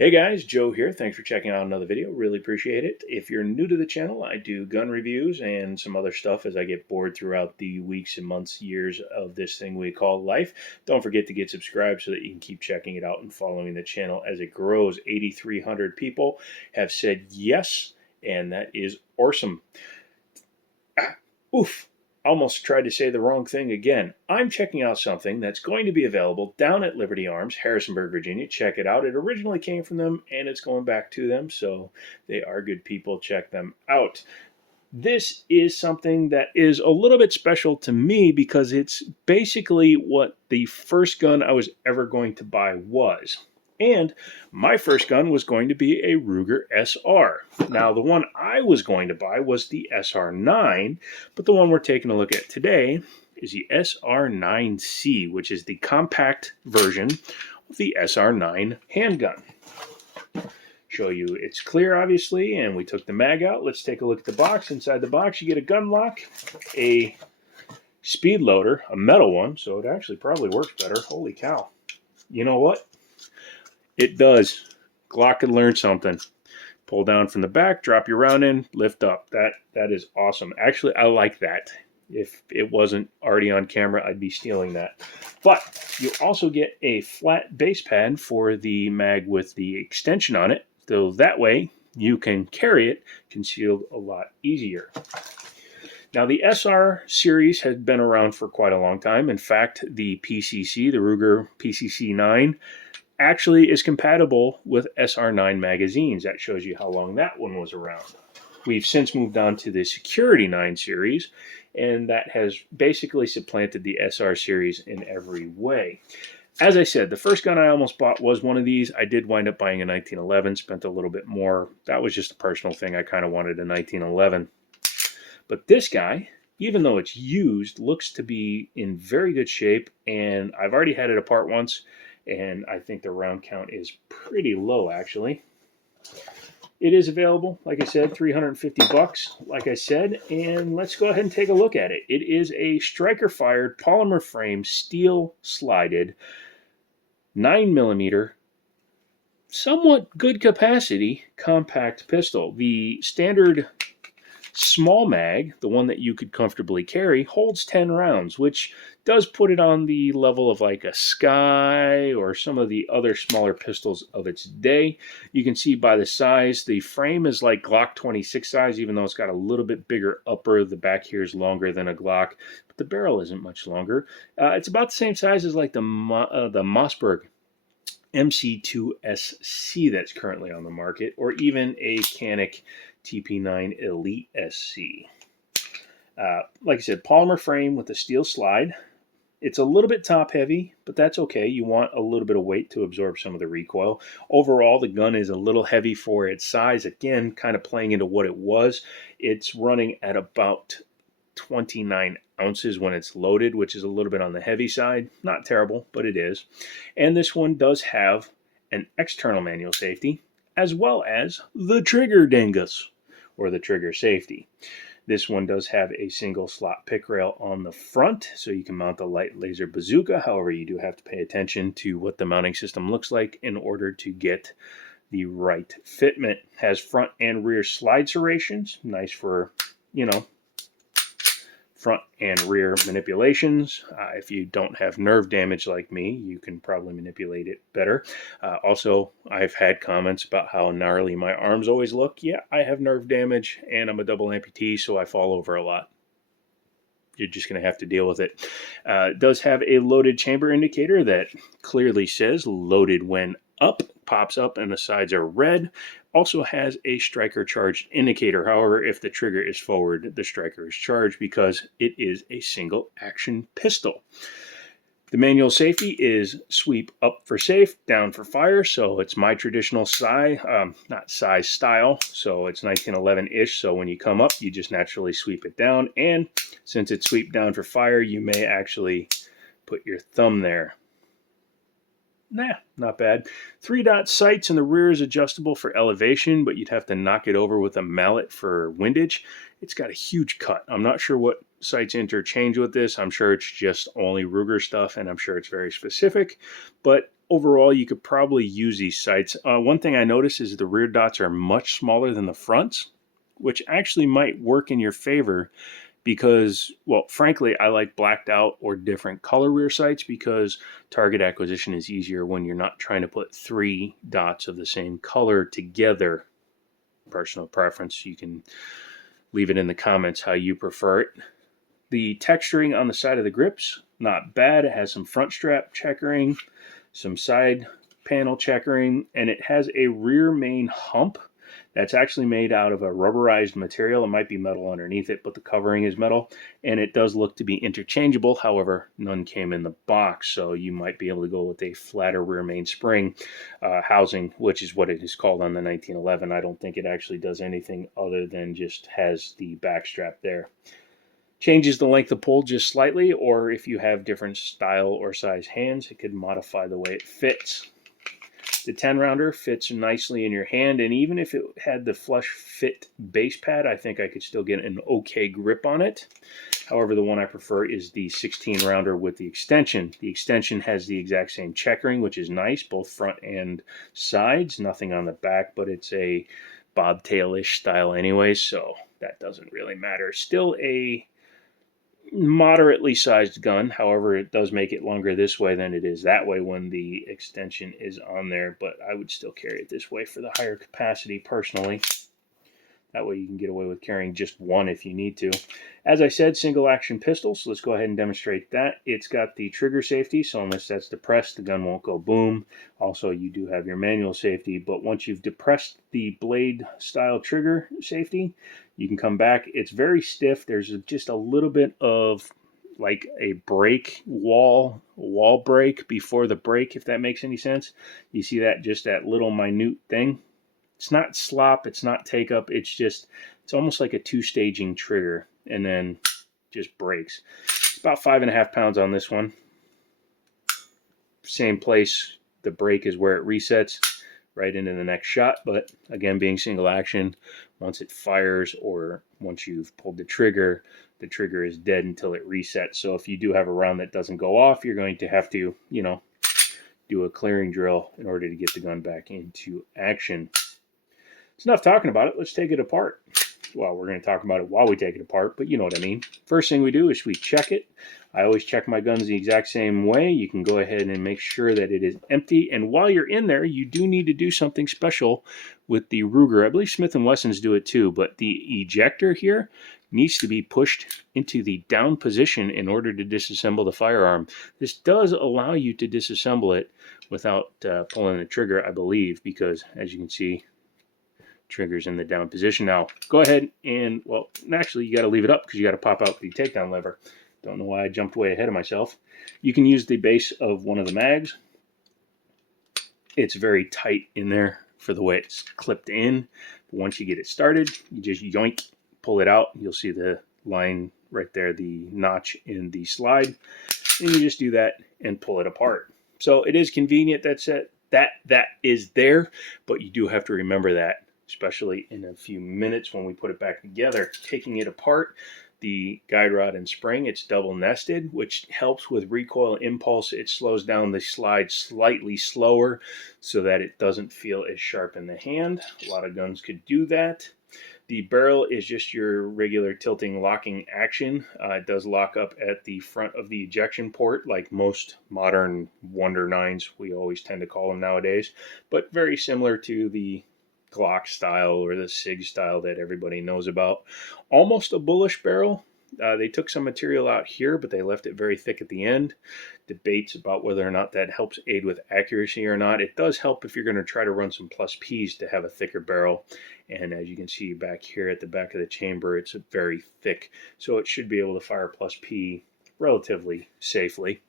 Hey guys, Joe here. Thanks for checking out another video. Really appreciate it. If you're new to the channel, I do gun reviews and some other stuff as I get bored throughout the weeks and months, years of this thing we call life. Don't forget to get subscribed so that you can keep checking it out and following the channel as it grows. 8,300 people have said yes, and that is awesome. Oof. Almost tried to say the wrong thing again. I'm checking out something that's going to be available down at Liberty Arms, Harrisonburg, Virginia. Check it out. It originally came from them and it's going back to them, so they are good people. Check them out. This is something that is a little bit special to me because it's basically what the first gun I was ever going to buy was. And my first gun was going to be a Ruger SR. Now, the one I was going to buy was the SR9, but the one we're taking a look at today is the SR9C, which is the compact version of the SR9 handgun. Show you it's clear, obviously, and we took the mag out. Let's take a look at the box. Inside the box, you get a gun lock, a speed loader, a metal one, so it actually probably works better. Holy cow. You know what? It does. Glock can learn something. Pull down from the back, drop your round in, lift up. That is awesome. Actually, I like that. If it wasn't already on camera, I'd be stealing that. But you also get a flat base pad for the mag with the extension on it. So that way you can carry it concealed a lot easier. Now, the SR series has been around for quite a long time. In fact, the PCC, the Ruger PCC 9, actually is compatible with SR9 magazines. That shows you how long that one was around. We've since moved on to the Security 9 series, and that has basically supplanted the SR series in every way. As I said, the first gun I almost bought was one of these. I did wind up buying a 1911, spent a little bit more. That was just a personal thing. I kind of wanted a 1911. But this guy, even though it's used, looks to be in very good shape, and I've already had it apart once, and I think the round count is pretty low, actually. It is available, like I said, 350 bucks, like I said, and let's go ahead and take a look at it. It is a striker-fired polymer frame, steel-slided, 9mm, somewhat good capacity compact pistol. The standard small mag, the one that you could comfortably carry, holds 10 rounds, which does put it on the level of like a Sky or some of the other smaller pistols of its day. You can see by the size, the frame is like Glock 26 size, even though it's got a little bit bigger upper. The back here is longer than a Glock, but the barrel isn't much longer. It's about the same size as like the Mossberg MC2SC that's currently on the market, or even a Canik TP9 Elite SC. Like I said, polymer frame with a steel slide. It's a little bit top heavy, but that's okay. You want a little bit of weight to absorb some of the recoil. Overall, the gun is a little heavy for its size. Again, kind of playing into what it was. It's running at about 29 ounces when it's loaded, which is a little bit on the heavy side. Not terrible, but it is. And this one does have an external manual safety, as well as the trigger dingus, or the trigger safety. This one does have a single slot pick rail on the front, so you can mount the light laser bazooka. However, you do have to pay attention to what the mounting system looks like in order to get the right fitment. Has front and rear slide serrations, nice for, you know, front and rear manipulations. If you don't have nerve damage like me, you can probably manipulate it better. Also, I've had comments about how gnarly my arms always look. Yeah, I have nerve damage, and I'm a double amputee, so I fall over a lot. You're just going to have to deal with it. It does have a loaded chamber indicator that clearly says loaded when up, pops up, and the sides are red. Also has a striker charged indicator. However, if the trigger is forward, the striker is charged because it is a single action pistol. The manual safety is sweep up for safe, down for fire. So it's my traditional size, not size, style. So it's 1911-ish. So when you come up, you just naturally sweep it down. And since it's sweep down for fire, you may actually put your thumb there. Nah, not bad. 3-dot sights in the rear is adjustable for elevation, but you'd have to knock it over with a mallet for windage. It's got a huge cut. I'm not sure what sights interchange with this. I'm sure it's just only Ruger stuff, and I'm sure it's very specific. But overall, you could probably use these sights. One thing I noticed is the rear dots are much smaller than the fronts, which actually might work in your favor because, well, frankly, I like blacked out or different color rear sights because target acquisition is easier when you're not trying to put 3 dots of the same color together. Personal preference. You can leave it in the comments how you prefer it. The texturing on the side of the grips, not bad. It has some front strap checkering, some side panel checkering, and it has a rear main hump that's actually made out of a rubberized material. It might be metal underneath it, but the covering is metal, and it does look to be interchangeable. However, none came in the box, so you might be able to go with a flatter rear main spring housing, which is what it is called on the 1911. I don't think it actually does anything other than just has the back strap there. Changes the length of pull just slightly, or if you have different style or size hands, it could modify the way it fits. The 10 rounder fits nicely in your hand, and even if it had the flush fit base pad, I think I could still get an okay grip on it. However, the one I prefer is the 16 rounder with the extension. The extension has the exact same checkering, which is nice, both front and sides. Nothing on the back, but it's a bobtail-ish style anyway, so that doesn't really matter. Still a moderately sized gun. However, it does make it longer this way than it is that way when the extension is on there, but I would still carry it this way for the higher capacity personally. That way you can get away with carrying just one if you need to. As I said, single action pistol, so let's go ahead and demonstrate that. It's got the trigger safety, so unless that's depressed, the gun won't go boom. Also, you do have your manual safety, but once you've depressed the blade style trigger safety, you can come back. It's very stiff. There's just a little bit of like a break wall break before the break, if that makes any sense. You see that, just that little minute thing. It's not slop, it's not take up, it's almost like a 2-staging trigger, and then just breaks. It's about 5.5 pounds on this one. Same place, the break is where it resets right into the next shot, but again, being single action, once it fires or once you've pulled the trigger is dead until it resets. So if you do have a round that doesn't go off, you're going to have to, do a clearing drill in order to get the gun back into action. It's enough talking about it. Let's take it apart. Well, we're going to talk about it while we take it apart, but you know what I mean. First thing we do is we check it. I always check my guns the exact same way. You can go ahead and make sure that it is empty. And while you're in there, you do need to do something special with the Ruger. I believe Smith & Wessons do it too, but the ejector here needs to be pushed into the down position in order to disassemble the firearm. This does allow you to disassemble it without pulling the trigger, I believe, because as you can see, triggers in the down position. Now, go ahead and, well, actually, you got to leave it up because you got to pop out the takedown lever. Don't know why I jumped way ahead of myself. You can use the base of one of the mags. It's very tight in there for the way it's clipped in. But once you get it started, you just yoink, pull it out. You'll see the line right there, the notch in the slide. And you just do that and pull it apart. So it is convenient that is there, but you do have to remember that, especially in a few minutes when we put it back together. Taking it apart, the guide rod and spring, it's double nested, which helps with recoil impulse. It slows down the slide slightly slower so that it doesn't feel as sharp in the hand. A lot of guns could do that. The barrel is just your regular tilting locking action. It does lock up at the front of the ejection port like most modern Wonder 9s, we always tend to call them nowadays, but very similar to the Glock style or the SIG style that everybody knows about. Almost a bullish barrel. They took some material out here, but they left it very thick at the end. Debates about whether or not that helps aid with accuracy or not. It does help if you're going to try to run some plus Ps to have a thicker barrel. And as you can see back here at the back of the chamber, it's very thick. So it should be able to fire plus P relatively safely.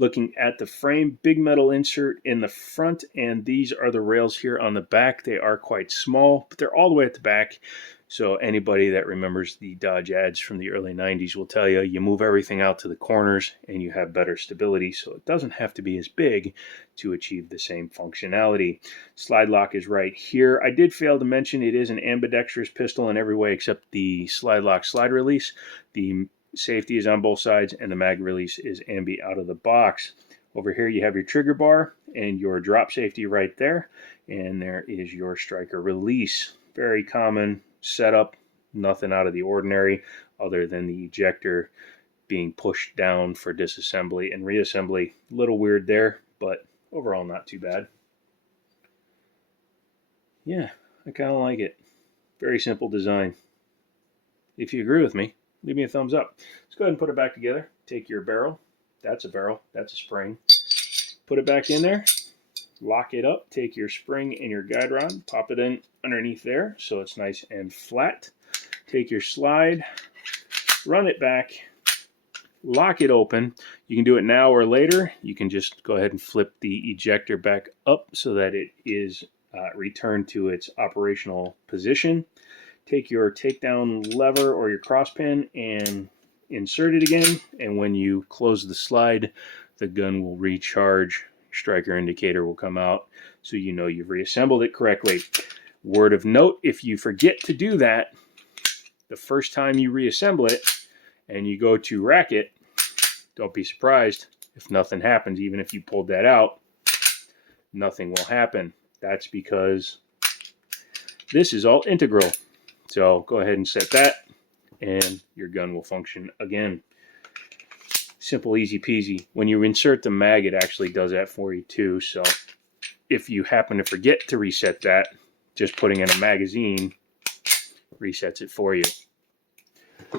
Looking at the frame, big metal insert in the front, and these are the rails here on the back. They are quite small, but they're all the way at the back. So anybody that remembers the Dodge ads from the early 90s will tell you, you move everything out to the corners and you have better stability. So it doesn't have to be as big to achieve the same functionality. Slide lock is right here. I did fail to mention it is an ambidextrous pistol in every way except the slide lock slide release. The safety is on both sides and the mag release is ambi out of the box. Over here you have your trigger bar and your drop safety right there. And there is your striker release. Very common setup, nothing out of the ordinary other than the ejector being pushed down for disassembly and reassembly. A little weird there, but overall not too bad. Yeah, I kind of like it. Very simple design. If you agree with me, leave me a thumbs up. Let's go ahead and put it back together. Take your barrel. That's a barrel. That's a spring. Put it back in there. Lock it up. Take your spring and your guide rod. Pop it in underneath there so it's nice and flat. Take your slide. Run it back. Lock it open. You can do it now or later. You can just go ahead and flip the ejector back up so that it is returned to its operational position. Take your takedown lever or your cross pin and insert it again. And when you close the slide, the gun will recharge. Striker indicator will come out so you know you've reassembled it correctly. Word of note, if you forget to do that the first time you reassemble it and you go to rack it, don't be surprised if nothing happens. Even if you pulled that out, nothing will happen. That's because this is all integral. So go ahead and set that and your gun will function again. Simple, easy peasy. When you insert the mag, it actually does that for you too. So if you happen to forget to reset that, just putting in a magazine resets it for you.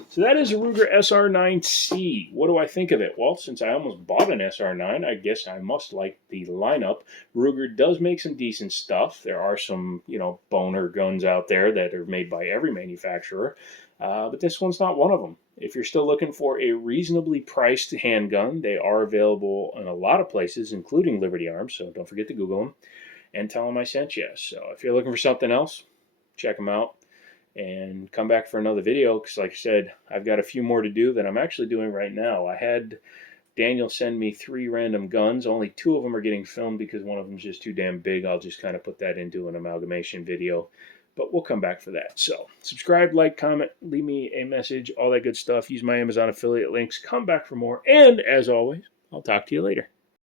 So that is a Ruger SR9C. What do I think of it? Well, since I almost bought an SR9, I guess I must like the lineup. Ruger does make some decent stuff. There are some, boner guns out there that are made by every manufacturer, but this one's not one of them. If you're still looking for a reasonably priced handgun, they are available in a lot of places, including Liberty Arms, so don't forget to Google them and tell them I sent you. So if you're looking for something else, check them out. And come back for another video because, like I said, I've got a few more to do that I'm actually doing right now. I had Daniel send me 3 random guns. Only 2 of them are getting filmed because one of them is just too damn big. I'll just kind of put that into an amalgamation video. But we'll come back for that. So subscribe, like, comment, leave me a message, all that good stuff. Use my Amazon affiliate links. Come back for more. And as always, I'll talk to you later.